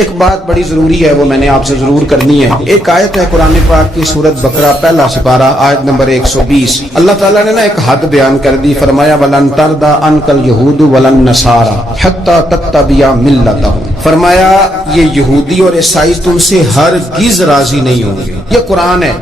ایک بات بڑی ضروری ہے، وہ میں نے آپ سے ضرور کرنی ہے۔ ایک آیت ہے قرآن پاک کی سورۃ بقرہ پہلا سپارہ آیت نمبر 120۔ اللہ تعالیٰ نے ایک حد بیان کر دی، فرمایا وَلَن تَرْضَىٰ عَنْكَ الْيَهُودُ وَلَا النَّصَارَىٰ حَتَّىٰ تَتَّبِعَ مِلَّتَهُمْ۔ فرمایا یہ یہودی اور عیسائی تم سے ہرگز راضی نہیں ہوں گے۔ یہ قرآن ہے،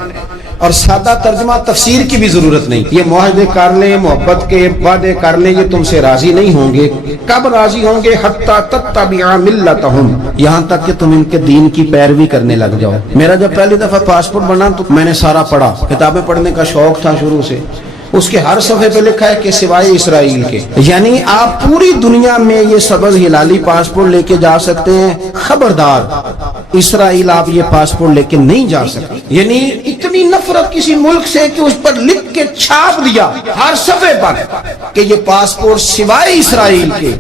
اور سادہ ترجمہ تفسیر کی بھی ضرورت نہیں۔ یہ معاہدے کر لیں، محبت کے وعدے کر لیں، یہ تم سے راضی نہیں ہوں گے۔ کب راضی ہوں گے؟ حتی تتبع ملتہم، یہاں تک کہ تم ان کے دین کی پیروی کرنے لگ جاؤ۔ میرا جب پہلی دفعہ پاسپورٹ بنا تو میں نے سارا پڑھا، کتابیں پڑھنے کا شوق تھا شروع سے۔ اس کے ہر صفحے پہ لکھا ہے کہ سوائے اسرائیل کے، یعنی آپ پوری دنیا میں یہ سبز ہلالی پاسپورٹ لے کے جا سکتے ہیں، خبردار اسرائیل آپ یہ پاسپورٹ لے کے نہیں جا سکتے۔ یعنی اتنی نفرت کسی ملک سے کہ اس پر لکھ کے چھاپ دیا ہر صفحے پر کہ یہ پاسپورٹ سوائے اسرائیل کے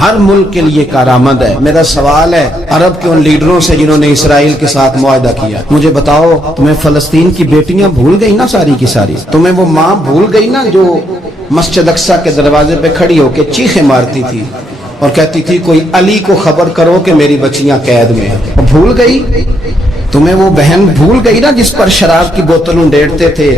ہر ملک کے لیے کارآمد ہے۔ میرا سوال ہے عرب کے ان لیڈروں سے جنہوں نے اسرائیل کے ساتھ معاہدہ کیا، مجھے بتاؤ تمہیں فلسطین کی بیٹیاں بھول گئی نا ساری کی ساری؟ تمہیں وہ ماں بھول گئی نا جو مسجد اقصی کے دروازے پہ کھڑی ہو کے چیخیں مارتی تھی اور کہتی تھی کوئی علی کو خبر کرو کہ میری بچیاں قید میں ہیں؟ بھول گئی؟ تمہیں وہ بہن بھول گئی نا جس پر شراب کی بوتل انڈیلتے تھے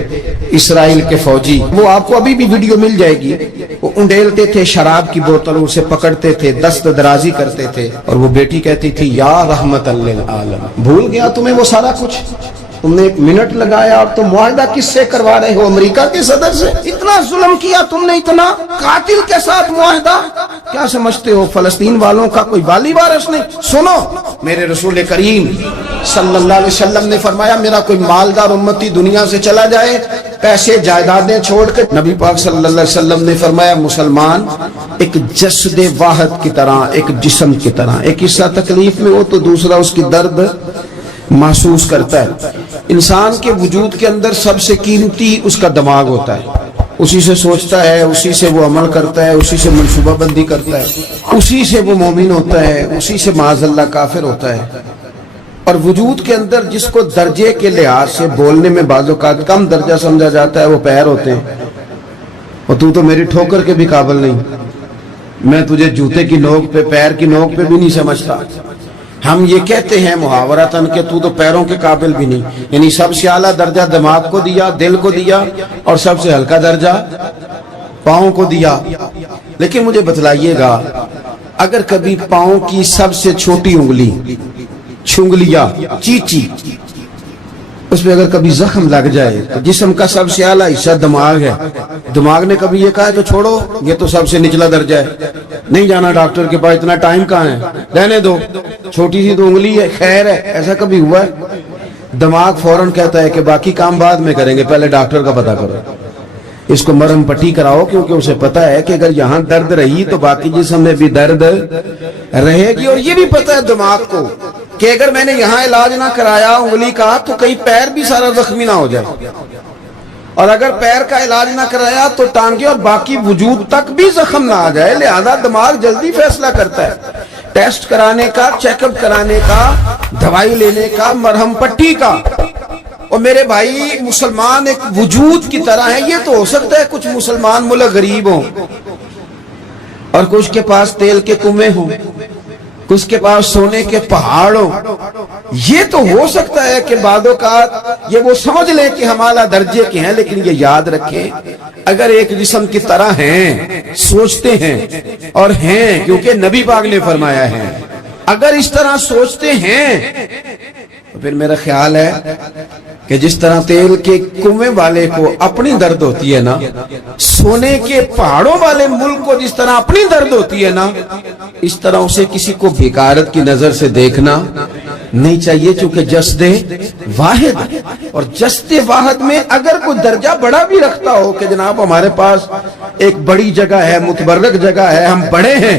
اسرائیل کے فوجی؟ وہ آپ کو ابھی بھی ویڈیو مل جائے گی۔ وہ انڈیلتے تھے شراب کی بوتل، اسے پکڑتے تھے، دست درازی کرتے تھے، اور وہ بیٹی کہتی تھی یا رحمت للعالم۔ بھول گیا تمہیں وہ سارا کچھ؟ تم نے ایک منٹ لگایا اور تم معاہدہ کس سے کروا رہے ہو؟ امریکہ کے صدر سے؟ اتنا ظلم کیا تم نے، اتنا قاتل کے ساتھ معاہدہ؟ کیا سمجھتے ہو فلسطین والوں کا کوئی والی وارث نہیں؟ سنو، میرے رسول کریم صلی اللہ علیہ وسلم نے فرمایا میرا کوئی مالدار امتی دنیا سے چلا جائے پیسے جائیدادیں چھوڑ کے، نبی پاک صلی اللہ علیہ وسلم نے فرمایا مسلمان ایک جسد واحد کی طرح، ایک جسم کی طرح، ایک حصہ تکلیف میں ہو تو دوسرا اس کی درد محسوس کرتا ہے۔ انسان کے وجود کے اندر سب سے قیمتی اس کا دماغ ہوتا ہے، اسی سے سوچتا ہے، اسی سے وہ عمل کرتا ہے، اسی سے منصوبہ بندی کرتا ہے، اسی سے وہ مومن ہوتا ہے، اسی سے معاذ اللہ کافر ہوتا ہے۔ اور وجود کے اندر جس کو درجے کے لحاظ سے بولنے میں بعض اوقات کم درجہ سمجھا جاتا ہے وہ پیر ہوتے ہیں۔ اور تو میری ٹھوکر کے بھی قابل نہیں، میں تجھے جوتے کی نوک پہ، پیر کی نوک پہ بھی نہیں سمجھتا۔ ہم یہ کہتے ہیں محاورتاً کہ تو پیروں کے قابل بھی نہیں، یعنی سب سے اعلیٰ درجہ دماغ کو دیا، دل کو دیا، اور سب سے ہلکا درجہ پاؤں کو دیا۔ لیکن مجھے بتلائیے گا اگر کبھی پاؤں کی سب سے چھوٹی انگلی چھنگلیا چیچی اس پہ اگر کبھی زخم لگ جائے تو جسم کا سب سے اعلیٰ حصہ دماغ ہے، دماغ نے کبھی یہ کہا ہے تو چھوڑو یہ تو سب سے نچلا درجہ ہے، نہیں جانا ڈاکٹر کے پاس، اتنا ٹائم کہاں ہے، رہنے دو، چھوٹی سی تو انگلی ہے، خیر ہے؟ ایسا کبھی ہوا ہے؟ دماغ فوراً کہتا ہے کہ باقی کام بعد میں کریں گے، پہلے ڈاکٹر کا پتہ کرو، اس کو مرہم پٹی کراؤ، کیونکہ اسے پتا ہے کہ اگر یہاں درد رہی تو باقی جسم میں بھی درد رہے گی۔ اور یہ بھی پتا ہے دماغ کو کہ اگر میں نے یہاں علاج نہ کرایا انگلی کا تو کہیں پیر بھی سارا زخمی نہ ہو جائے، اور اگر پیر کا علاج نہ کرایا تو ٹانگیں اور باقی وجود تک بھی زخم نہ آ جائے۔ لہذا دماغ جلدی فیصلہ کرتا ہے، ٹیسٹ کرانے کا، چیک اپ کرانے کا، دوائی لینے کا، مرہم پٹی کا۔ اور میرے بھائی مسلمان ایک وجود کی طرح ہے، یہ تو ہو سکتا ہے کچھ مسلمان ملک غریب ہوں اور کچھ کے پاس تیل کے کنویں ہوں، کچھ کے پاس سونے کے پہاڑ ہوں، یہ تو ہو سکتا ہے کہ بعض اوقات یہ وہ سمجھ لیں کہ ہم اعلیٰ درجے کے ہیں، لیکن یہ یاد رکھیں اگر ایک جسم کی طرح ہیں، سوچتے ہیں اور ہیں، کیونکہ نبی پاک نے فرمایا ہے اگر اس طرح سوچتے ہیں تو پھر میرا خیال ہے کہ جس طرح تیل کے کنویں والے کو اپنی درد ہوتی ہے نا، سونے کے پہاڑوں والے ملک کو جس طرح اپنی درد ہوتی ہے نا، اس طرح اسے کسی کو بھیکارت کی نظر سے دیکھنا نہیں چاہیے، چونکہ جسد واحد، اور جسد واحد میں اگر کوئی درجہ بڑا بھی رکھتا ہو کہ جناب ہمارے پاس ایک بڑی جگہ ہے، متبرک جگہ ہے، ہم بڑے ہیں،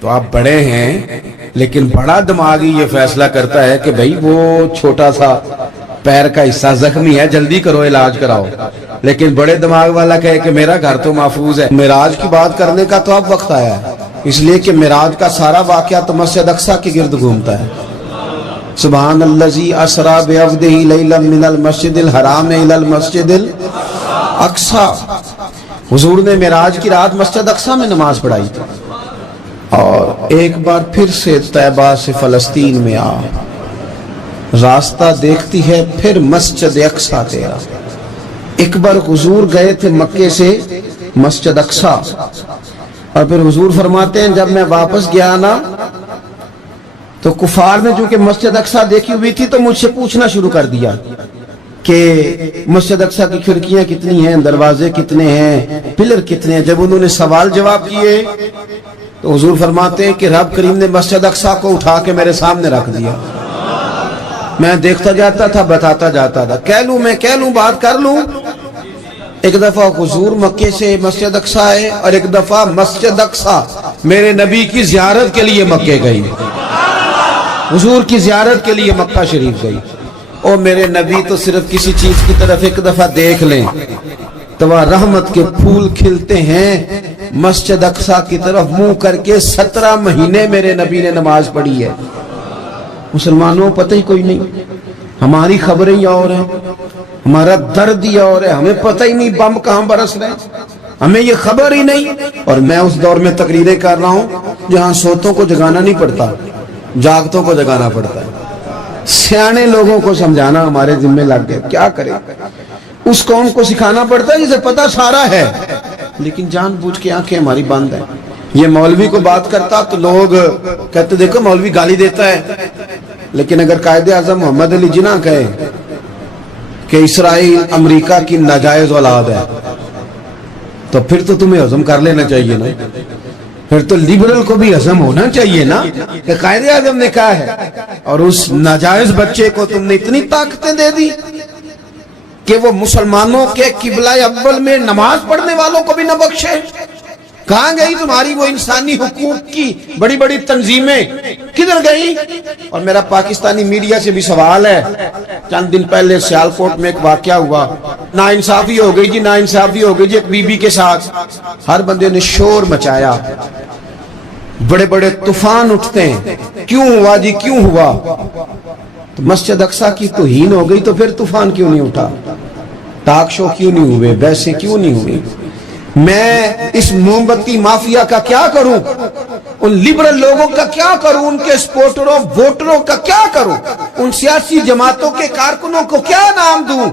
تو آپ بڑے ہیں، لیکن بڑا دماغی یہ فیصلہ کرتا ہے کہ بھئی وہ چھوٹا سا پیر کا حصہ زخمی ہے، جلدی کرو علاج کراؤ، لیکن بڑے دماغ والا کہے کہ میرا گھر تو محفوظ ہے۔ معراج کی بات کرنے کا تو اب وقت آیا ہے، اس لیے کہ معراج کا سارا واقعہ تو مسجد اقصی کے گرد گھومتا ہے۔ سبحان الذی اسری بعبدہ لیلا من المسجد الحرام الی المسجد الاقصی، حضور نے معراج کی رات مسجد اقصی میں نماز پڑھائی تھی۔ اور ایک بار پھر سے طیبہ سے فلسطین میں آ، راستہ دیکھتی ہے پھر مسجد اقصی تیرا۔ ایک بار حضور گئے تھے مکے سے مسجد اقصی، اور پھر حضور فرماتے ہیں جب میں واپس گیا نا تو کفار نے چونکہ مسجد اقصی دیکھی ہوئی تھی تو مجھ سے پوچھنا شروع کر دیا کہ مسجد اقصی کی کھڑکیاں کتنی ہیں، دروازے کتنے ہیں، پلر کتنے ہیں۔ جب انہوں نے سوال جواب کیے تو حضور فرماتے ہیں کہ رب کریم نے مسجد اقصی کو اٹھا کے میرے سامنے رکھ دیا، میں دیکھتا جاتا تھا، بتاتا جاتا تھا، کہہ لوں بات کر لوں۔ ایک دفعہ حضور مکے سے مسجد اقصی آئے، اور ایک دفعہ مسجد اقصی میرے نبی کی زیارت کے لیے مکے گئی، حضور کی زیارت کے لیے مکہ شریف گئی۔ اور میرے نبی تو صرف کسی چیز کی طرف ایک دفعہ دیکھ لیں تو وہاں رحمت کے پھول کھلتے ہیں۔ مسجد اقصی کی طرف منہ کر کے 17 مہینے میرے نبی نے نماز پڑھی ہے۔ مسلمانوں پتہ ہی کوئی نہیں، ہماری خبریں ہی اور ہیں، ہمارا درد ہی اور ہے، ہمیں پتہ ہی نہیں بم کہاں برس رہے ہیں، ہمیں یہ خبر ہی نہیں۔ اور میں اس دور میں تقریریں کر رہا ہوں جہاں سوتوں کو جگانا نہیں پڑتا، جاگتوں کو جگانا پڑتا ہے۔ سیانے لوگوں کو سمجھانا ہمارے ذمہ لگ گئے، کیا کریں؟ اس قوم کو سکھانا پڑتا ہے جسے پتہ سارا ہے، لیکن جان بوجھ کے آنکھیں ہماری بند ہیں۔ یہ مولوی کو بات کرتا تو لوگ کہتے دیکھو مولوی گالی دیتا ہے، لیکن اگر قائد اعظم محمد علی جناح کہے کہ اسرائیل امریکہ کی ناجائز اولاد ہے تو پھر تو تمہیں ہضم کر لینا چاہیے نا، پھر تو لیبرل کو بھی ہضم ہونا چاہیے نا کہ قائد اعظم نے کہا ہے، اور اس ناجائز بچے کو تم نے اتنی طاقتیں دے دی کہ وہ مسلمانوں کے قبلہ اول میں نماز پڑھنے والوں کو بھی نہ بخشے۔ کہاں گئی تمہاری وہ انسانی حقوق کی بڑی بڑی تنظیمیں، کدھر گئی؟ اور میرا پاکستانی میڈیا سے بھی سوال ہے، چند دن پہلے سیالکوٹ میں ایک واقعہ ہوا، ناانصافی ہو گئی جی ایک بی بی کے ساتھ، ہر بندے نے شور مچایا، بڑے بڑے طوفان اٹھتے ہیں، کیوں ہوا جی کیوں ہوا؟ تو مسجد اقصی کی توہین ہو گئی تو پھر طوفان کیوں نہیں اٹھا؟ ٹاک شو کیوں نہیں ہوئے؟ بحثیں کیوں نہیں ہوئی؟ میں اس موم بتی مافیا کا کیا کروں؟ ان لبرل لوگوں کا کیا کروں؟ ان کے سپورٹروں ووٹروں کا کیا کروں؟ ان سیاسی جماعتوں کے کارکنوں کو کیا نام دوں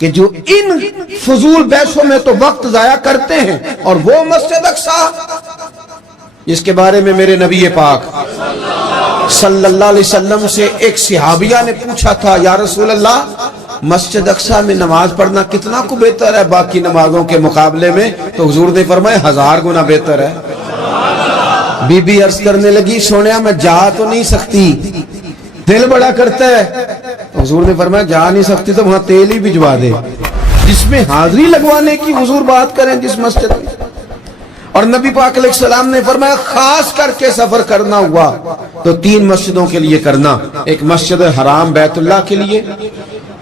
کہ جو ان فضول بحثوں میں تو وقت ضائع کرتے ہیں، اور وہ مسجد اقصی جس کے بارے میں میرے نبی پاک صلی اللہ علیہ وسلم سے ایک صحابیہ نے پوچھا تھا، یا رسول اللہ مسجد اقصی میں نماز پڑھنا کتنا کو بہتر ہے باقی نمازوں کے مقابلے میں؟ تو حضور نے فرمایا 1000 گنا بہتر ہے۔ بی بی عرض کرنے لگی سونیا میں جا تو نہیں سکتی، دل بڑا کرتا ہے۔ حضور نے فرمایا جا نہیں سکتی تو وہاں تیل ہی بھجوا دے، جس میں حاضری لگوانے کی حضور بات کریں جس مسجد میں۔ اور نبی پاک علیہ السلام نے فرمایا خاص کر کے سفر کرنا ہوا تو 3 مسجدوں کے لیے کرنا، ایک مسجد حرام بیت اللہ کے لیے،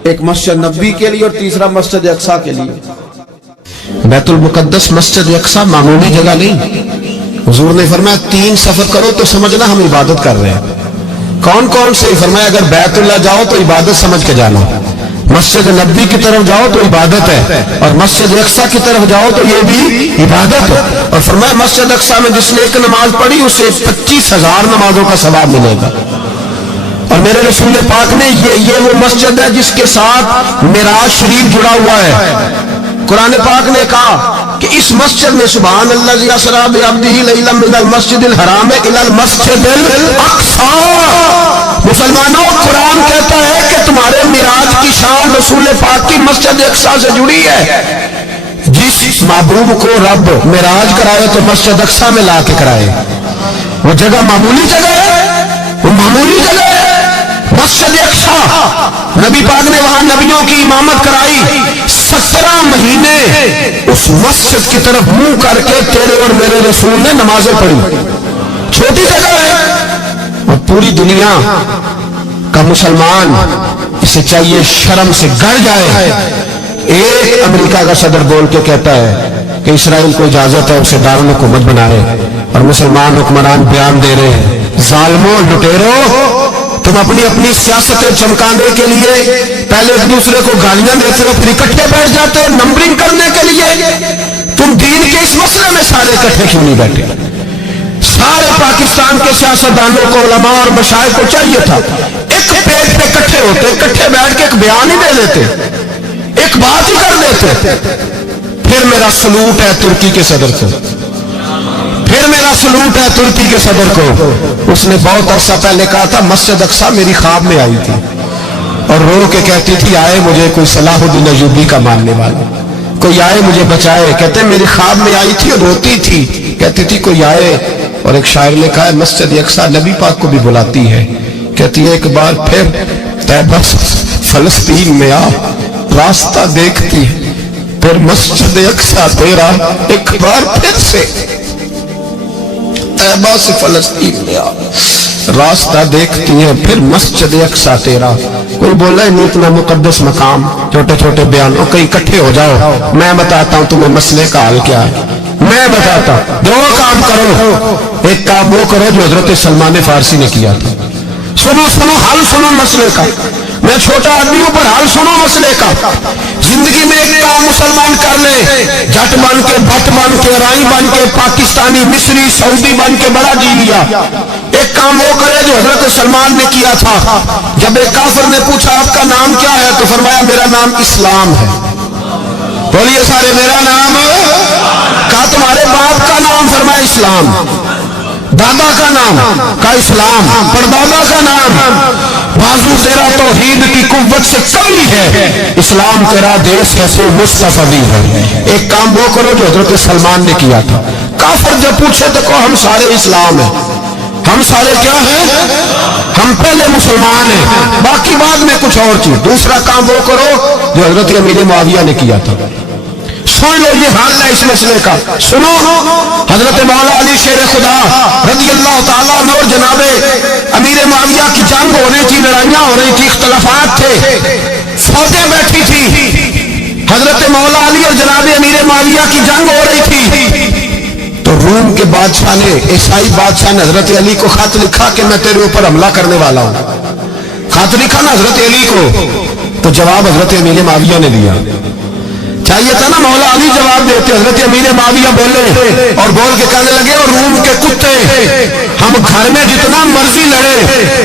ایک مسجد نبی کے لیے، اور تیسرا مسجد اقصی کے لیے۔ بیت المقدس مسجد اقصی معمولی جگہ نہیں، حضور نے فرمایا 3 سفر کرو تو سمجھنا ہم عبادت کر رہے ہیں۔ کون کون سے؟ فرمایا اگر بیت اللہ جاؤ تو عبادت سمجھ کے جانا، مسجد نبی کی طرف جاؤ تو عبادت ہے، اور مسجد اقصی کی طرف جاؤ تو یہ بھی عبادت ہے۔ اور فرمایا مسجد اقصی میں جس نے ایک نماز پڑھی اسے 25,000 نمازوں کا ثواب ملے گا۔ اور میرے رسول پاک نے یہ وہ مسجد ہے جس کے ساتھ معراج شریف جڑا ہوا ہے۔ قرآن پاک نے کہا کہ اس مسجد میں سبحان الذی اسری بعبدہ لیلا من المسجد الحرام الی المسجد الاقصی۔ مسلمانوں قرآن کہتا ہے کہ تمہارے معراج کی شان رسول پاک کی مسجد اقصی سے جڑی ہے۔ جس محبوب کو رب معراج کرائے تو مسجد اقصی میں لا کے کرائے۔ وہ جگہ معمولی جگہ ہے، وہ معمولی جگہ ہے مسجد اقصی۔ نبی پاک نے وہاں نبیوں کی امامت کرائی، 17 مہینے اس مسجد کی طرف منہ کر کے تیرے اور میرے رسول نے نمازیں پڑھی۔ چھوٹی جگہ ہے، اور پوری دنیا کا مسلمان اسے چاہیے شرم سے گڑ جائے۔ ایک امریکہ کا صدر بول کے کہتا ہے کہ اسرائیل کو اجازت ہے اسے دارالحکومت بنائے، اور مسلمان حکمران بیان دے رہے ہیں ظالموں لٹیروں تم اپنی سیاستیں چمکانے کے لیے پہلے ایک دوسرے کو گالیاں دیتے ہو، پھر اکٹھے بیٹھ جاتے ہو نمبرنگ کرنے کے لیے۔ تم دین کے اس مسئلے میں سارے اکٹھے کیوں نہیں بیٹھے؟ سارے پاکستان کے سیاستدانوں کو، علماء اور مشائخ کو چاہیے تھا ایک پیج پہ اکٹھے ہوتے، اکٹھے بیٹھ کے ایک بیان ہی دے دیتے، ایک بات ہی کر دیتے. پھر میرا سلوٹ ہے ترکی کے صدر کو، پھر میرا سلوٹ ہے ترکی کے صدر کو. اس نے بہت عرصہ پہلے کہا تھا مسجد اقصی میری خواب میں آئی تھی اور رو کے کہتی تھی آئے مجھے کوئی صلاح الدین ایوبی کا ماننے والا، کوئی آئے مجھے بچائے. کہتے میری خواب میں آئی تھی اور روتی تھی، کہتی تھی کوئی آئے. اور ایک شاعر نے کہا ہے مسجد اقصی نبی پاک کو بھی بلاتی ہے، کہتی ہے ایک بار پھر طیبہ فلسطین میں آ راستہ دیکھتی ہے، پھر مسجد اقصی تیرا ایک بار پھر سے طیبہ سے فلسطین میں آ راستہ دیکھتی ہے، پھر مسجد اقصی تیرا. کوئی بولا نہیں اتنا مقدس مقام، چھوٹے چھوٹے بیانوں کہیں اکٹھے ہو جاؤ، میں بتاتا ہوں تمہیں مسئلے کا حل کیا ہے. میں بتاتا ہوں دو کام کرو. ایک کام وہ کرو جو حضرت سلمان فارسی نے کیا تھا، سنو سنو حل سنو مسئلے کا. میں چھوٹا آدمی ہوں پر حل سنو مسئلے کا. زندگی میں ایک کام مسلمان کر لے، جٹ بن کے، بٹ بن کے، رائی بن کے، پاکستانی، مصری، سعودی بن کے بڑا جی لیا. ایک کام وہ کرے جو حضرت سلمان نے کیا تھا. جب ایک کافر نے پوچھا آپ کا نام کیا ہے تو فرمایا میرا نام اسلام ہے. بولیے سارے میرا نام. کہا تمہارے باپ کا نام؟ فرمایا اسلام. دادا کا نام؟ کہا اسلام. پردادا کا نام؟ بازو تیرا توحید کی قوت سے کمی ہے، اسلام تیرا دیش کیسے مصطفی ہے. ایک کام وہ کرو جو حضرت سلمان نے کیا تھا. کافر جب پوچھے تو کہو ہم سارے اسلام ہیں. ہم سارے کیا ہیں؟ ہم پہلے مسلمان ہیں، باقی بعد میں کچھ اور چیز. دوسرا کام وہ کرو جو حضرت امیر معاویہ نے کیا تھا. سن لو یہ حال ہے اس مسئلے کا. سنو حضرت مولا علی شیر خدا رضی اللہ تعالیٰ عنہ اور جناب امیر معاویہ کی جنگ ہو رہی تھی، لڑائیاں ہو رہی تھی، اختلافات تھے، فوجیں بیٹھی تھی. حضرت مولا علی اور جناب امیر معاویہ کی جنگ ہو رہی تھی تو روم کے بادشاہ نے، عیسائی بادشاہ نے حضرت علی کو خط لکھا کہ میں تیرے اوپر حملہ کرنے والا ہوں. خط لکھا نا حضرت علی کو، تو جواب حضرت امیر معاویہ نے دیا. چاہیے تھا نا مولا علی جواب دیتے. حضرت امیر معاویہ بولے اور بول کے کہنے لگے اور روم کے کتے ہم گھر میں جتنا مرضی لڑے،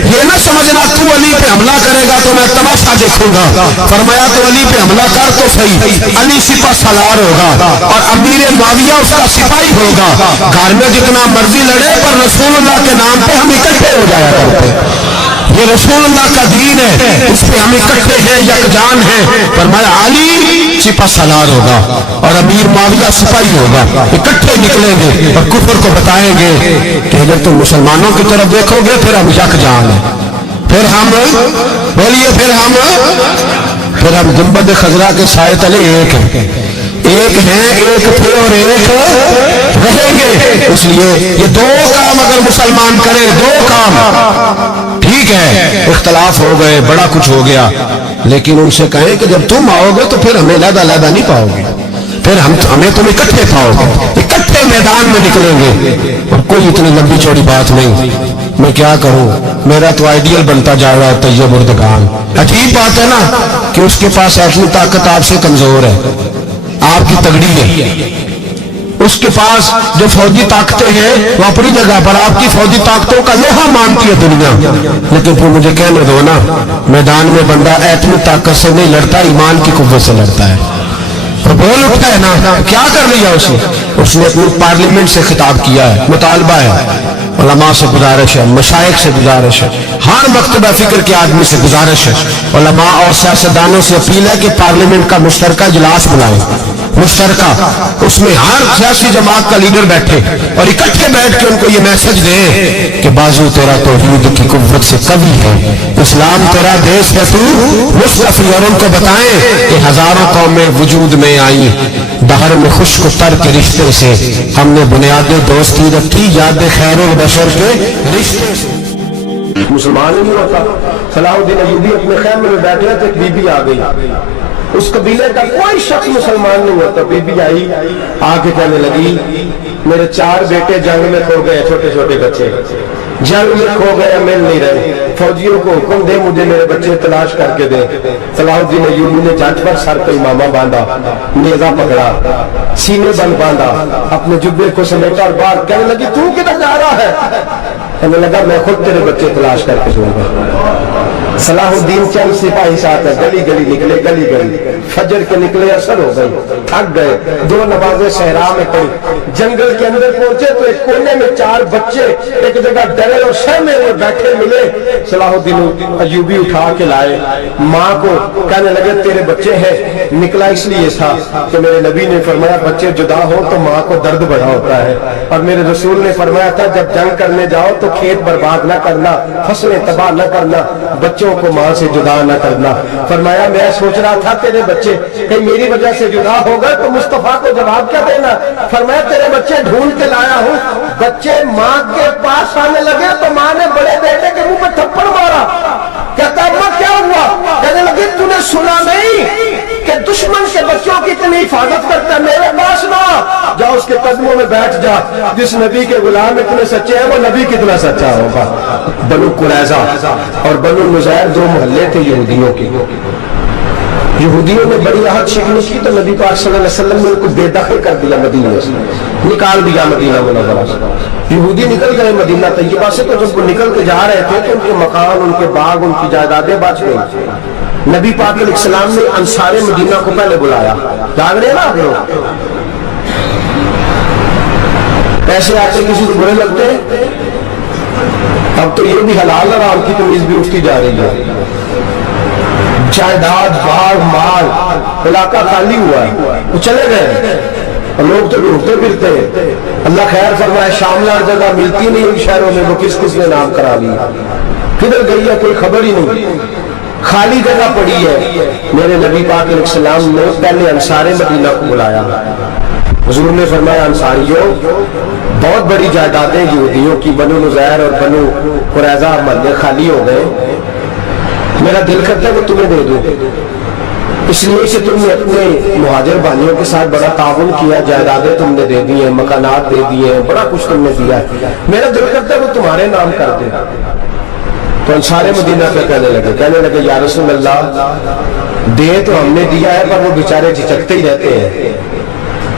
یہ نہ سمجھنا تو علی پہ حملہ کرے گا تو میں تماشا دیکھوں گا. فرمایا تو علی پہ حملہ کر تو صحیح، علی سپہ سالار ہوگا اور امیر معاویہ اس کا سپاہی ہوگا. گھر میں جتنا مرضی لڑے پر رسول اللہ کے نام پہ ہم اکٹھے ہو جایا کرتے. یہ رسول اللہ کا دین ہے، اس پہ ہم اکٹھے ہیں، یکجان ہیں. فرمایا علی سپہ سالار ہوگا اور امیر معاویہ سپاہی ہوگا، اکٹھے نکلیں گے اور کفر کو بتائیں گے کہ اگر تم مسلمانوں کی طرف دیکھو گے پھر ہم یکجان ہیں. پھر ہم بولیے پھر ہم گنبد خضرا کے سائے تلے ایک ہیں، ایک ہیں، ایک تھے اور ایک رہیں گے. اس لیے یہ دو کام اگر مسلمان کرے، دو کام ٹھیک ہے. اختلاف ہو گئے، بڑا کچھ ہو گیا، لیکن ان سے کہیں کہ جب تم آؤ گے تو پھر ہمیں علیحدہ علیحدہ نہیں پاؤ گے، پھر ہمیں تم اکٹھے پاؤ گے، اکٹھے میدان میں نکلیں گے. اور کوئی اتنی لمبی چوڑی بات نہیں. میں کیا کروں، میرا تو آئیڈیل بنتا جا رہا ہے طیب اردگان. عجیب بات ہے نا کہ اس کے پاس ایٹمی طاقت آپ سے کمزور ہے، آپ کی تگڑی ہے. اس کے پاس جو فوجی طاقتیں ہیں وہ اپنی جگہ پر، آپ کی فوجی طاقتوں کا لوہا مانتی ہے دنیا. لیکن پھر مجھے کہنے دو نا، میدان میں بندہ ایٹمی طاقت سے نہیں لڑتا، ایمان کی قوت سے لڑتا ہے. تو بول اٹھا ہے نا، کیا کر لیا اس نے اپنی پارلیمنٹ سے خطاب کیا ہے، مطالبہ ہے، علماء سے گزارش ہے، مشائخ سے گزارش ہے، ہر مکتبہ فکر کے آدمی سے گزارش ہے، علماء اور سیاستدانوں سے اپیل ہے کہ پارلیمنٹ کا مشترکہ اجلاس بلائیں. مشترکہ اس میں ہر سیاسی جماعت کا لیڈر بیٹھے اور اکٹھے بیٹھ کے ان کو یہ میسج دے کہ بازو تیرا توحید کی قوت سے قوی ہے، اسلام تیرا دیش ہے، تو مصطفی. اور ان کو بتائیں کہ ہزاروں قومیں وجود میں آئیں، دہر میں خشک تر کے رشتے سے ہم نے بنیاد دوستی رکھی، یاد خیر البشر کے رشتے سے. مسلمان ہی نہیں ہوتا. صلاح الدین ایوبی اپنے خیمے میں بیٹھے تھے، ایک بی بی آ گئی، اس قبیلے کا کوئی شخص مسلمان نہیں ہوتا. بی بی آئی، آ کے کہنے لگی میرے 4 بیٹے جنگ میں کھو گئے، چھوٹے چھوٹے بچے جنگ میں کھو گئے، مل نہیں رہے. فوجیوں کو حکم دے مجھے میرے بچے تلاش کر کے دے. صلاح الدین ایوبی نے جھٹ پر سر پہ امامہ باندھا, نیزہ پکڑا, سینے بند باندھا, اپنے جبے کو سمیٹا اور بات کہنے لگی تو کدھر جا رہا ہے؟ کہنے لگا میں خود تیرے بچے تلاش کر کے دوں گا. صلاح الدین چند سپاہی ساتھ ہے, گلی گلی نکلے, گلی گلی فجر کے نکلے, اثر ہو گئی, تھک گئے, 2 نمازیں صحرا میں پڑھی, جنگل کے اندر پہنچے تو ایک کونے میں 4 بچے ایک جگہ ڈرے اور سہمے ہوئے بیٹھے ملے. صلاح الدین ایوبی اٹھا کے لائے, ماں کو کہنے لگے تیرے بچے ہیں. نکلا اس لیے تھا کہ میرے نبی نے فرمایا بچے جدا ہو تو ماں کو درد بڑا ہوتا ہے, اور میرے رسول نے فرمایا تھا جب جنگ کرنے جاؤ تو کھیت برباد نہ کرنا, فصلیں تباہ نہ کرنا, بچوں کو ماں سے جدا نہ کرنا. فرمایا میں سوچ رہا تھا تیرے بچے کہ میری وجہ سے جدا ہو گئے تو مصطفیٰ کو جواب کیا دینا. فرمایا تیرے بچے ڈھونڈ کے لایا ہوں. بچے ماں کے پاس آنے لگے تو ماں نے بڑے بیٹے کے منہ پہ تھپڑ مارا. کہتا اماں کیا ہوا؟ کہنے لگے تو نے سنا نہیں کہ دشمن کے بچوں کی اتنی حفاظت کرتا ہے, میرے پاس نہ جا, اس کے قدموں میں بیٹھ جا. جس نبی کے غلام اتنے سچے ہیں وہ نبی کتنا سچا ہوگا. بنو قریظہ اور بنو نذیر 2 محلے تھے یہودیوں کے. یہودیوں نے بڑی آہت شکنی کی تو نبی پاک صلی اللہ علیہ وسلم نے ان کو بے دخل کر دیا, مدینہ سے نکال دیا, مدینہ منورہ سے. یہودی نکل گئے مدینہ طیبہ سے, تو جب وہ نکل کے جا رہے تھے تو ان کے مکان, ان کے باغ, ان کی جائیدادیں بچ گئی. نبی پاک علیہ السلام نے انصار مدینہ کو پہلے بلایا. جاگ رہے ہیں نا آپ لوگ, پیسے آتے کسی کو برے لگتے ہیں, اب تو یہ بھی حلال حرام کی تمیز بھی اٹھتی جا رہی ہے. جائیداد, باغ, مال, علاقہ خالی ہوا ہے, وہ چلے گئے اور لوگ تو ڈھونڈتے پھرتے ہیں. اللہ خیر فرمائے, شاملہ جگہ ملتی نہیں ان شہروں میں, وہ کس کس نے نام کرا لیا, کدھر گئی ہے کوئی خبر ہی نہیں, خالی جگہ پڑی ہے. میرے نبی پاک علیہ السلام نے پہلے انصار مدینہ کو بلایا. حضور نے فرمایا انصاریوں بہت بڑی جائیدادیں یہودیوں کی, بنو نذیر اور بنو قریظہ محلے خالی ہو گئے, میرا دل کرتا ہے وہ تمہیں دے دوں, اس لیے کہ تم نے اپنے مہاجر بھائیوں کے ساتھ بڑا تعاون کیا, جائیدادیں تم نے دے دی ہیں, مکانات دے دیے ہیں, بڑا کچھ تم نے دیا ہے, میرا دل کرتا ہے وہ تمہارے نام کر دے. تو انصار مدینہ پہ کہنے لگے یا رسول اللہ دے تو ہم نے دیا ہے پر وہ بیچارے جھجکتے ہی رہتے ہیں,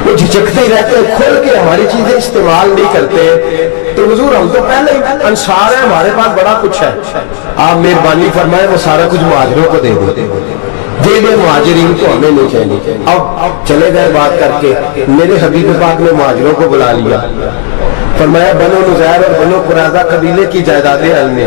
وہ جھجکتے ہی رہتے ہیں, کھول کے ہماری چیزیں استعمال نہیں کرتے. تو حضور ہم تو پہلے انصار ہیں, ہمارے پاس بڑا کچھ ہے, آپ مہربانی فرمائے وہ سارا کچھ مہاجروں کو دے دے مہاجرین کو, ہمیں نہیں چاہیے. اب چلے گئے بات کر کے, میرے حبیب پاک نے مہاجروں کو بلا لیا. فرمایا بنو نذیر اور بنو قریظہ قبیلے کی جائیدادیں ہم نے,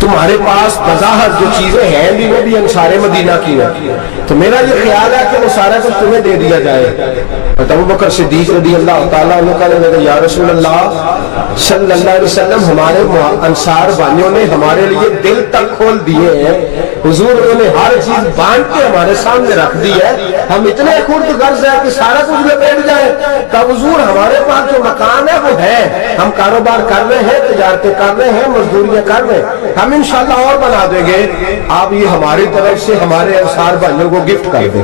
تمہارے پاس بظاہر جو چیزیں ہیں بھی وہ بھی انصار مدینہ کی ہیں, تو میرا یہ خیال ہے کہ وہ سارا کچھ تمہیں دے دیا جائے. ابو بکر صدیق رضی اللہ تعالیٰ عنہ کہنے لگے یا رسول اللہ صلی اللہ علیہ وسلم ہمارے انصار بھائیوں نے ہمارے لیے دل تک کھول دیے ہیں, حضور انہوں نے ہر چیز باندھ کے ہمارے سامنے رکھ دی ہے, ہم اتنے خرد غرض ہیں کہ سارا کچھ میں بیٹھ جائے. تب حضور ہمارے پاس جو مکان ہے وہ ہے, ہم کاروبار کر رہے ہیں, تجارتیں کر رہے ہیں, مزدوریاں کر رہے ہیں, ہم انشاءاللہ اور بنا دیں گے. آپ یہ ہماری طرف سے ہمارے انصار بھائیوں کو گفٹ کر دیں,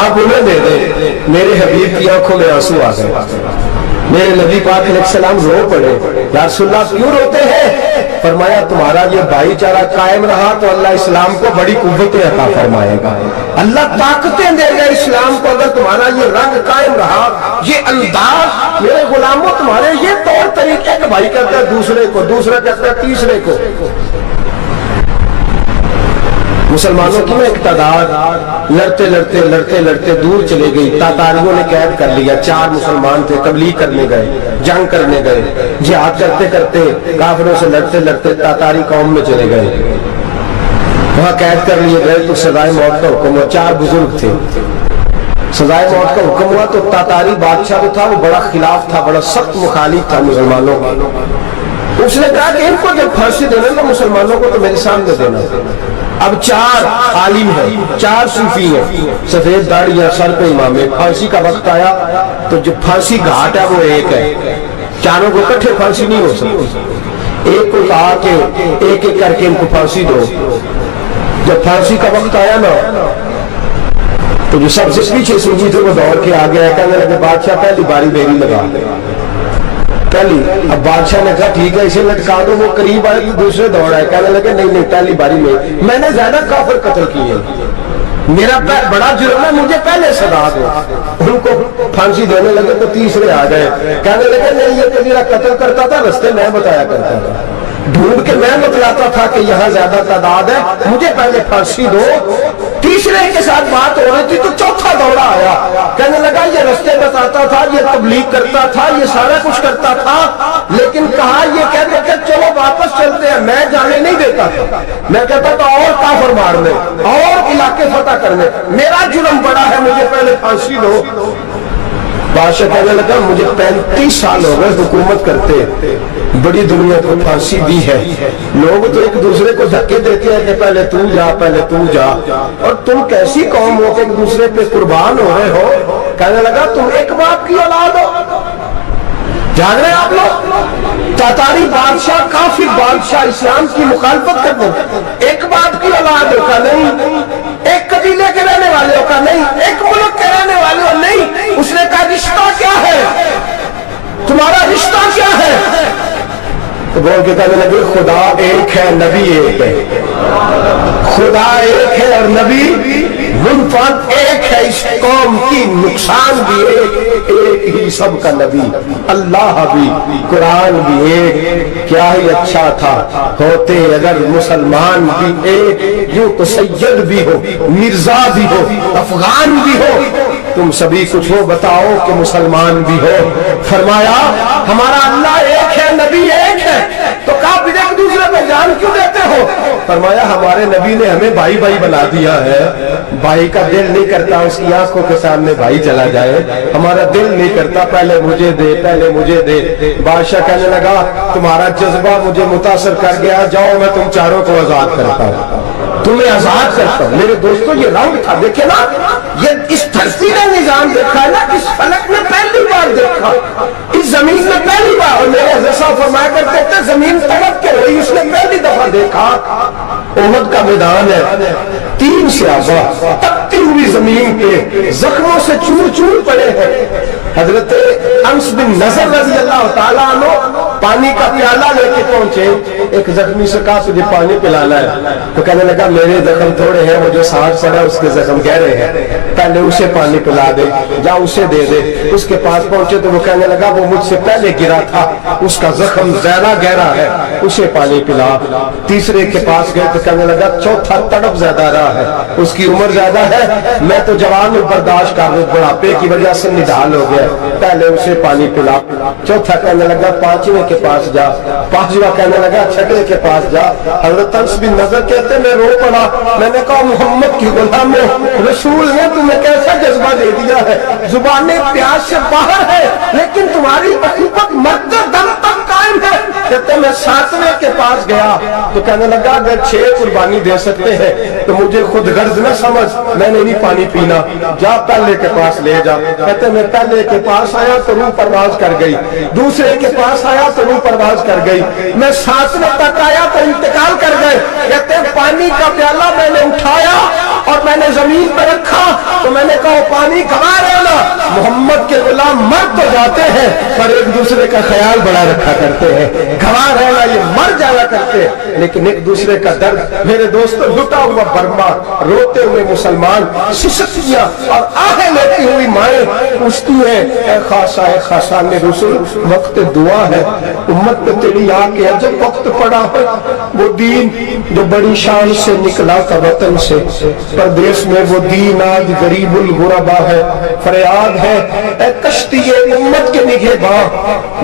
آپ انہیں دے دیں. میرے حبیب کی آنکھوں میں آنسو آ گئے. میرے نبی پاک علیہ السلام رو پڑے, یا رسول اللہ کیوں روتے ہیں؟ فرمایا تمہارا یہ بھائی چارہ قائم رہا تو اللہ اسلام کو بڑی قوتیں عطا فرمائے گا, اللہ طاقتیں دے گا اسلام کو. اگر تمہارا یہ رنگ قائم رہا, یہ انداز, میرے غلاموں تمہارے یہ طور طریقے کہ بھائی کہتا ہے دوسرے کو, دوسرا کہتا ہے تیسرے کو. مسلمانوں کی میں اقتدار لڑتے لڑتے لڑتے لڑتے دور چلے گئی. تاتاریوں نے قید کر لیا, 4 مسلمان تھے, تبلیغ کرنے گئے, جنگ کرنے گئے, جہاد کرتے کرتے کافروں سے لڑتے لڑتے تاتاری قوم میں چلے گئے, وہاں قید کر لیے گئے. تو سزائے موت کا حکم ہوا, 4 بزرگ تھے, سزائے موت کا حکم ہوا. تو تاتاری بادشاہ جو تھا وہ بڑا خلاف تھا, بڑا سخت مخالف تھا مسلمانوں کا. اس نے کہا کہ ان کو جب پھانسی دینا تو مسلمانوں کو تو میرے سامنے دینا. اب 4 عالم ہیں, 4 صوفی ہیں, سفید داڑیاں, سر پہ امامے. پھانسی کا وقت آیا تو جو پھانسی گھاٹ ہے وہ ایک ہے, چاروں کو اکٹھے پھانسی نہیں ہو سکتی. ایک کو کہا کہ ایک ایک کر کے ان کو پھانسی دو. جب پھانسی کا وقت آیا نا تو جو سب سے پیچھے صوفی تھے وہ دوڑ کے آ گیا, کہنے لگے بادشاہ پہلی باری میری لگا. پہلی اب بادشاہ نے کہا ٹھیک ہے اسے لٹکا دو، وہ قریب آئے تو دوسرے دوڑ آئے، کہنے لگے نہیں نہیں پہلی باری میں نے زیادہ کافر قتل کیے، میرا بڑا جرم ہے، مجھے پہلے سزا دو۔ ان کو پھانسی دینے لگے تو تیسرے آ گئے، کہنے لگے نہیں یہ تو میرا قتل کرتا تھا، رستے میں بتایا کرتا تھا، ڈھونڈ کے میں بتلاتا تھا کہ یہاں زیادہ تعداد ہے، مجھے پہلے پھانسی دو۔ تیسرے کے ساتھ بات ہو رہی تھی تو چوتھا دوڑا آیا، کہنے لگا یہ رستے بتاتا تھا، یہ تبلیغ کرتا تھا، یہ سارا کچھ کرتا تھا، لیکن کہا یہ کہتے کہ چلو واپس چلتے ہیں، میں جانے نہیں دیتا تھا، میں کہتا تھا اور کافر مارنے اور علاقے فتح کرنے، میرا جرم بڑا ہے، مجھے پہلے پھانسی دو۔ بادشاہ کہنے لگا مجھے 35 سال ہو گئے حکومت کرتے، بڑی دنیا کو پھانسی دی ہے، لوگ تو ایک دوسرے کو دھکے دیتے ہیں کہ پہلے تو جا پہلے تو جا، اور تم کیسی قوم ہو کہ ایک دوسرے پہ قربان ہو رہے ہو۔ کہنے لگا تم ایک باپ کی اولاد ہو، جان رہے آپ لوگ، تاتاری بادشاہ کافر بادشاہ اسلام کی مخالفت کر دو، ایک باپ کی اولاد ہو کا نہیں، ایک قبیلے کے رہنے والے ہو کا نہیں، ایک ملک کے رہنے والے ہو نہیں۔ اس نے کہا رشتہ کیا ہے تمہارا، رشتہ کیا ہے؟ تو بول کے کہنے لگے خدا ایک ہے نبی ایک ہے، خدا ایک ہے اور نبی منفرد ایک ہے، اس قوم کی نقصان بھی ایک ہی سب کا نبی، اللہ بھی قرآن بھی ایک، کیا ہی اچھا تھا ہوتے اگر مسلمان بھی ایک، یوں تو سید بھی ہو مرزا بھی ہو افغان بھی ہو، تم سبھی کچھ ہو بتاؤ کہ مسلمان بھی ہو۔ فرمایا ہمارا اللہ ایک ہے نبی ایک ہے، تو کہا پھر ایک دوسرے پہ جان کیوں دیتے ہو؟ فرمایا ہمارے نبی نے ہمیں بھائی بھائی بنا دیا ہے، بھائی کا دل نہیں کرتا اس کی آنکھوں کے سامنے بھائی چلا جائے، ہمارا دل نہیں کرتا پہلے مجھے دے پہلے مجھے دے۔ بادشاہ کہنے لگا تمہارا جذبہ مجھے متاثر کر گیا، جاؤ میں تم چاروں کو آزاد کرتا ہوں، تمہیں آزاد کرتا ہوں۔ میرے دوستو یہ رنگ تھا، دیکھیں نا، یہ اس دھرتی نے نظام دیکھا ہے نا، اس فلک نے پہلی بار دیکھا، اس زمین نے پہلی بار، اور میرے حضرت صاحب فرمایا کرتے تھے زمین تڑپ کے ہوئی، اس نے پہلی دفعہ دیکھا احد کا میدان ہے، 3 صحابہ تپتی ہوئی زمین پہ زخموں سے چور چور پڑے ہیں۔ حضرت انس بن نضر رضی اللہ تعالیٰ عنہ پانی کا پیالہ لے کے پہنچے، ایک زخمی سے کہا تجھے پانی پلانا ہے، تو کہنے لگا میرے زخم تھوڑے ہیں، وہ جو سانس پڑا اس کے زخم گہرے ہیں، پہلے اسے پانی پلا دے، جا اسے دے دے۔ اس کے پاس پہنچے تو وہ کہنے لگا وہ مجھ سے پہلے گرا تھا، اس کا زخم زیادہ گہرا ہے، اسے پانی پلا۔ تیسرے کے پاس گئے تو کہنے لگا چوتھا تڑپ زیادہ رہا ہے، اس کی عمر زیادہ ہے، میں تو جوان ہوں برداشت کر لوں، بڑھاپے کی وجہ سے نڈال ہو گیا، پہلے اسے پانی پلا۔ چوتھا کہنے لگا پانچویں کے پاس جا، پانچواں کہنے لگا چھٹے کے پاس جا۔ حضرت انس بن نضر کہتے میں رو پڑا، میں نے کہا محمد کی غلام رسول نے تمہیں کیسا جذبہ دے دیا ہے، زبانیں پیاس سے باہر ہے لیکن تمہاری اخوت مرتے دم تک قائم ہے۔ کہتے میں 7ویں کے پاس گیا تو کہنے لگا اگر 6 قربانی دے سکتے ہیں تو مجھے خود غرض نہ سمجھ، میں نے نہیں پانی پینا، جا پہلے کے پاس لے جا۔ کہتے میں پہلے کے پاس آیا تو روح پرواز کر گئی، دوسرے کے پاس آیا تو روح پرواز کر گئی، میں 7ویں تک آیا تو انتقال کر گئے۔ کہتے پانی کا پیالہ میں نے اٹھایا اور میں نے زمین پہ رکھا تو میں نے کہا پانی کھا رہنا، محمد کے غلام مر تو جاتے ہیں پر ایک دوسرے کا خیال بڑا رکھا کرتے ہیں، گھبا رہنا یہ مر جایا کرتے ہیں لیکن ایک دوسرے کا درد۔ میرے دوستو لٹا ہوا برما، روتے ہوئے مسلمان، سسکیاں اور آہیں لیتی ہوئی مائیں پوچھتی ہیں اے خاصا اے خاصان رسول وقت دعا ہے، امت پہ تیری آ کے عجب وقت پڑا ہے، وہ دین جو بڑی شان سے نکلا تھا وطن سے، پردیس میں وہ دین آج غریب الغربا ہے، فریاد ہے اے کشتی امت کے نگہباں،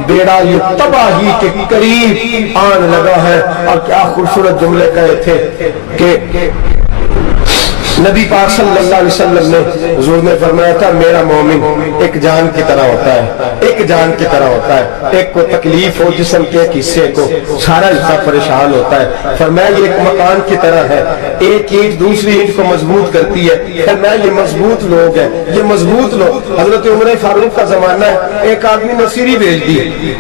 بیڑا یہ تباہی کے قریب آن لگا ہے۔ اور کیا خوبصورت جملے کہے تھے کہ نبی پاک صلی اللہ علیہ وسلم نے حضور نے فرمایا تھا میرا مومن ایک جان کی طرح ہوتا ہے، ایک جان کی طرح ہوتا ہے، ایک کو تکلیف ہو جسم کے ایک حصے کو سارا حصہ پریشان ہوتا ہے، فرمایا یہ ایک مکان کی طرح ہے، ایک اینٹ دوسری اینٹ کو مضبوط کرتی ہے، فرمایا یہ مضبوط لوگ ہیں، یہ مضبوط لوگ۔ حضرت عمر فاروق کا زمانہ ہے، ایک آدمی نے سیری بھیج دی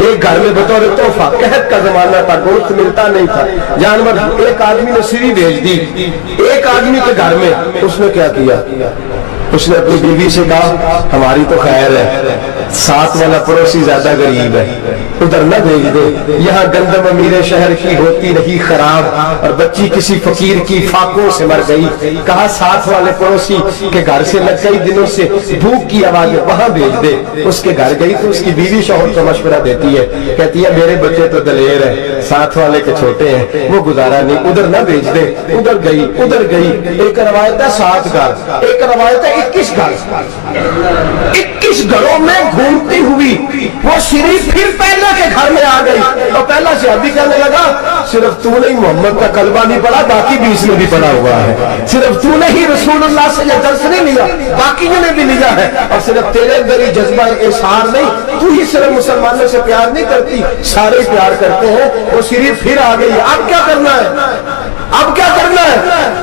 ایک گھر میں بطور تحفہ، قحط کا زمانہ تھا، گوشت ملتا نہیں تھا، جانور، ایک آدمی نے سیری بھیج دی ایک آدمی کے گھر میں، اس نے کیا کیا اس نے اپنی بیوی سے کہا ہماری تو خیر ہے، ساتھ والا پڑوسی زیادہ غریب ہے، ادھر نہ بھیج دے، یہاں گندم امیر شہر کی ہوتی رہی خراب اور بچی کسی فقیر کی فاقوں سے مر گئی، کہا ساتھ والے پڑوسی کے گھر سے لگ کئی دنوں سے بھوک کی آوازیں وہاں بھیج دے۔ اس کے گھر گئی تو اس کی بیوی شوہر کو مشورہ دیتی ہے، کہتی ہے میرے بچے تو دلیر ہیں، ساتھ والے کے چھوٹے ہیں، وہ گزارا نہیں، ادھر نہ بھیج دے۔ ادھر گئی، ایک روایت ہے 7 گھر، ایک روایت ہے 21 گھر، 21 گھروں میں گھومتی ہوئی وہ شریف پھر پہلا کے گھر میں آ گئی اور پہلا شہادی کہنے لگا صرف تو نے محمد کا کلمہ نہیں پڑھا، باقی 20 نے بھی پڑھا ہوا ہے، صرف تو نے ہی رسول اللہ سے یہ درس نہیں لیا، باقی نے بھی لیا ہے، اور صرف تیرے اندر ہی جذبہ اظہار نہیں، تو ہی صرف مسلمانوں سے پیار نہیں کرتی، سارے پیار کرتے ہیں۔ وہ شریف پھر آ گئی، اب کیا کرنا ہے، اب کیا کرنا ہے؟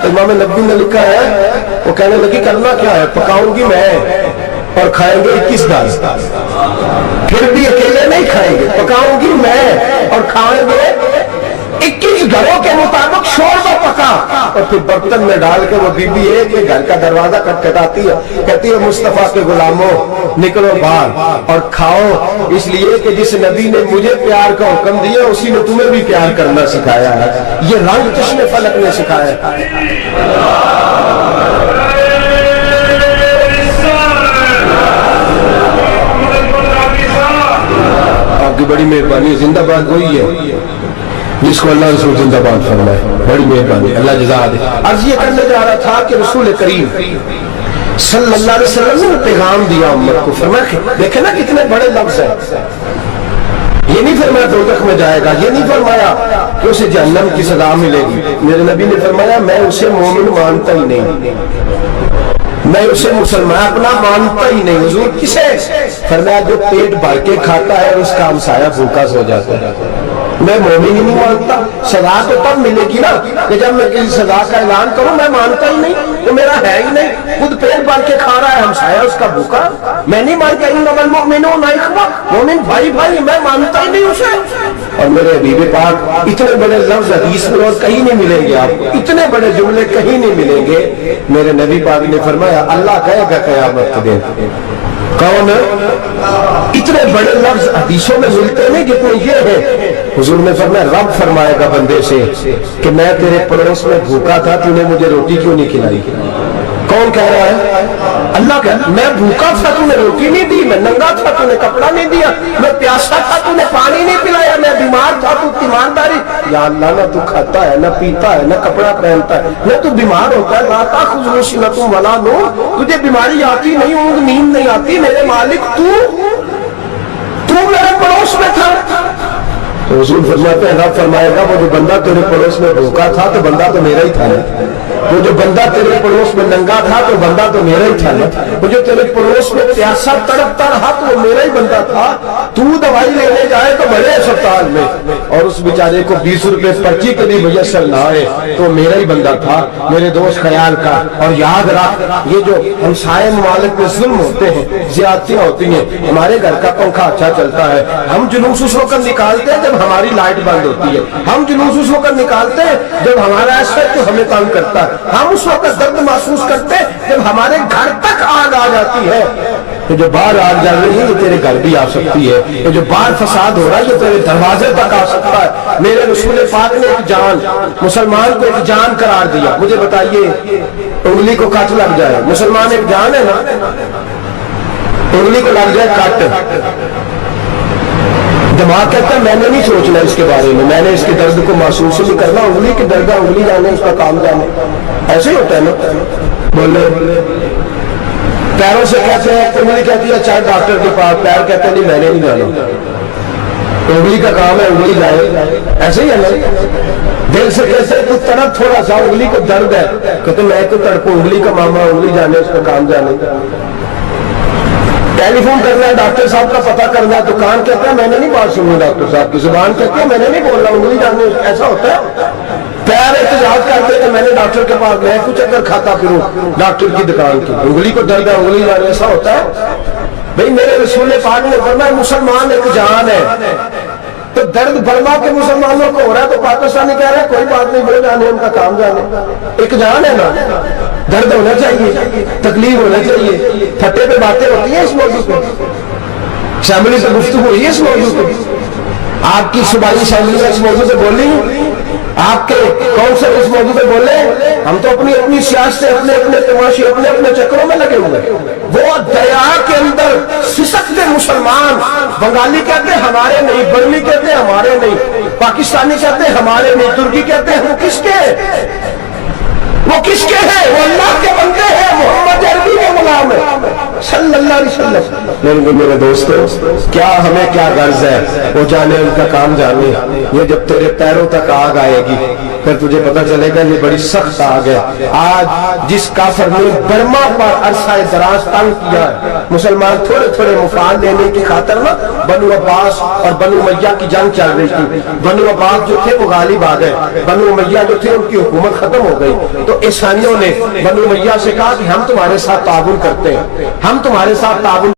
امام نبی نے لکھا ہے، وہ کہنے لگی کرنا کیا ہے، پکاؤں گی میں اور کھائیں گے 21 گھر، پھر بھی اکیلے نہیں کھائیں گے، پکاؤں گی میں اور کھائیں گے 21 گھروں کے مطابق شوربہ پکا، اور پھر برتن میں ڈال کے وہ بی بی ایک کے گھر کا دروازہ کھٹکھٹاتی ہے، کہتی ہے مصطفیٰ کے غلاموں نکلو باہر اور کھاؤ، اس لیے کہ جس نبی نے مجھے پیار کا حکم دیا اسی نے تمہیں بھی پیار کرنا سکھایا ہے، یہ رنگ چشم فلک نے سکھایا ہے۔ آپ کی بڑی مہربانی، زندہ باد وہی ہے جس کو اللہ رسول زندہ باد فرمائے، بڑی مہربانی، اللہ جزا دے۔ عرض یہ کرنے جا رہا تھا کہ رسول کریم صلی اللہ علیہ وسلم نے پیغام دیا امت کو، فرمایا دیکھیں نا کتنے بڑے لفظ ہیں، یہ نہیں فرمایا دوزخ میں جائے گا، یہ نہیں فرمایا کہ اسے جہنم کی سزا ملے گی، میرے نبی نے فرمایا میں اسے مومن مانتا ہی نہیں، میں اسے مسلمان اپنا مانتا ہی نہیں۔ حضور کسے؟ فرمایا جو پیٹ بھر کے کھاتا ہے اور اس کا ہمسایہ بھوکا سو جاتا ہے، میں مومن ہی نہیں مانتا۔ سزا تو تب ملے گی نا کہ جب میں کسی سزا کا اعلان کروں، میں مانتا ہی نہیں، وہ میرا ہے ہی نہیں، خود پیٹ بھر کے کھا رہا ہے، ہمسایہ اس کا بھوکا، میں نہیں مانتا، انما المؤمنون اخوہ، مومن بھائی بھائی، میں مانتا ہی نہیں اسے۔ اور میرے حبیب پاک اتنے بڑے لفظ حدیث میں اور کہیں نہیں ملیں گے، آپ کو اتنے بڑے جملے کہیں نہیں ملیں گے۔ میرے نبی پاک نے فرمایا اللہ کہے گا قیامت کے دن، کون؟ اتنے بڑے لفظ حدیثوں میں ملتے نہیں جتنے یہ ہے۔ حضور نے فرمایا رب فرمائے گا بندے سے کہ میں تیرے پڑوس میں بھوکا تھا، تو نے مجھے روٹی کیوں نہیں کھلائی؟ کون کہہ رہا ہے؟ اللہ کہہ، میں بھوکا تھا تو نے روٹی نہیں دی، میں ننگا تھا تو نے کپڑا نہیں دیا، میں پیاسا تھا تو نے پانی نہیں پلایا، میں بیمار تھا تو تیمارداری۔ یا اللہ نہ تو کھاتا ہے، نہ پیتا ہے، نہ کپڑا پہنتا ہے، نہ تو بیمار ہوتا ہے، لا تاخذہ سنۃ ولا نوم، تجھے بیماری آتی نہیں، اونگ نیند نہیں آتی، میرے مالک تو میرے پڑوس میں تھا۔ تو حضور فرماتے ہیں رب فرمائے گا وہ جو بندہ تیرے پڑوس میں بھوکا تھا تو بندہ تو میرا ہی تھا نا، وہ جو بندہ تیرے پڑوس میں ننگا تھا تو بندہ تو میرا ہی تھا نا، وہ جو تیرے پڑوس میں پیاسا تڑپتا رہا تو وہ میرا ہی بندہ تھا۔ تو دوائی لینے جائے تو بڑے اسپتال میں اور اس بیچارے کو 20 روپے پرچی کے لیے میسر نہ آئے تو میرا ہی بندہ تھا۔ میرے دوست خیال کا اور یاد رکھ، یہ جو ہمسائے ممالک میں ظلم ہوتے ہیں، زیادتیاں ہوتی ہیں، ہمارے گھر کا پنکھا اچھا چلتا ہے، ہم جلوس اس وقت نکالتے ہیں جب ہماری لائٹ بند ہوتی ہے، ہم جلوس اس وقت نکالتے ہیں جب ہمارا ایسا ہمیں تنگ کرتا ہے، ہم اس وقت درد محسوس کرتے ہیں جب ہمارے گھر تک آگ آ جاتی ہے۔ یہ جو باہر آگ جل رہی ہے یہ تیرے گھر بھی آ سکتی ہے، یہ جو باہر فساد ہو رہا ہے یہ تیرے دروازے تک آ سکتا ہے۔ میرے رسول پاک نے ایک جان، مسلمان کو ایک جان قرار دیا۔ مجھے بتائیے انگلی کو کٹ لگ جائے، مسلمان ایک جان ہے نا، انگلی کو لگ جائے کٹ، دماغ کہتا ہے میں نے نہیں سوچنا اس کے بارے میں نے اس کے درد کو محسوس نہیں کرنا، انگلی کے درد انگلی جانے، اس کا کام جانے، ایسے ہی ہوتا ہے نا۔ بولے پیروں سے کہتے ہیں، انگلی کہتی ہے چاہے ڈاکٹر کے پاس، پیر کہتے ہیں نہیں میں نے نہیں جانا، انگلی کا کام ہے انگلی جائے، ایسے ہی ہے نا۔ دل سے کہتے ہیں تو تڑپ تھوڑا سا، انگلی کو درد ہے، کہتے میں تو تڑپوں، انگلی کا ماما انگلی جانے، اس کا کام جانے۔ ٹیلی فون کرنا ہے ڈاکٹر صاحب کا پتہ کرنا ہے، دکان کہتا ہے میں نے نہیں بات سنی ڈاکٹر صاحب کی، زبان کہتی ہے میں نے نہیں بولنا، انگلی جانے، ایسا ہوتا ہے۔ پیر احتجاج کرتے ہیں کہ میں نے ڈاکٹر کے پاس میں کچھ اگر کھاتا پھروں ڈاکٹر کی دکان کی، انگلی کو درد ہے انگلی جانے، ایسا ہوتا ہے۔ بھئی میرے رسول پاک نے فرمایا مسلمان ایک جان ہے، تو درد برما کے مسلمانوں کو ہو رہا ہے تو پاکستانی کہہ رہے ہیں کوئی بات نہیں، وہ جانے ان کا کام جانے، ایک جان ہے نا، درد ہونا چاہیے، تکلیف ہونا چاہیے، پھٹے پہ باتیں ہوتی ہیں اس موضوع پہ، اسمبلی سے گفتگو ہوئی ہے اس موضوع پہ، آپ کی صوبائی اسمبلی میں اس موضوع پہ بولی، آپ کے کونسل اس موضوع پہ بولے، ہم تو اپنی اپنی سیاست سے اپنے اپنے تماشے اپنے اپنے چکروں میں لگے ہوئے، وہ دریا کے اندر سسکتے مسلمان، بنگالی کہتے ہیں ہمارے نہیں، برمی کہتے ہیں ہمارے نہیں، پاکستانی کہتے ہیں ہمارے نہیں، ترکی کہتے ہیں وہ کس کے ہیں؟ وہ کس کے ہیں؟ وہ اللہ کے بندے ہیں، محمد عربی کے غلام ہے صلی اللہ علیہ وسلم۔ میرے دوستو، کیا ہمیں کیا غرض ہے، وہ جانے ان کا کام جانے، یہ جب تیرے پیروں تک آگ آئے گی پھر تجھے پتا چلے گا یہ بڑی سخت آگ ہے۔ آج جس کافر نے برما پر عرصہ دراز تنگ کیا ہے، مسلمان تھوڑے تھوڑے مفاد لینے کی خاطر نا بنو عباس اور بنو امیہ کی جنگ چل رہی تھی، بنو عباس جو تھے وہ غالب آ گئے، بنو امیہ جو تھے ان کی حکومت ختم ہو گئی، تو عیسائیوں نے بنو امیہ سے کہا کہ ہم تمہارے ساتھ تعاون کرتے ہیں، ہم تمہارے ساتھ تعاون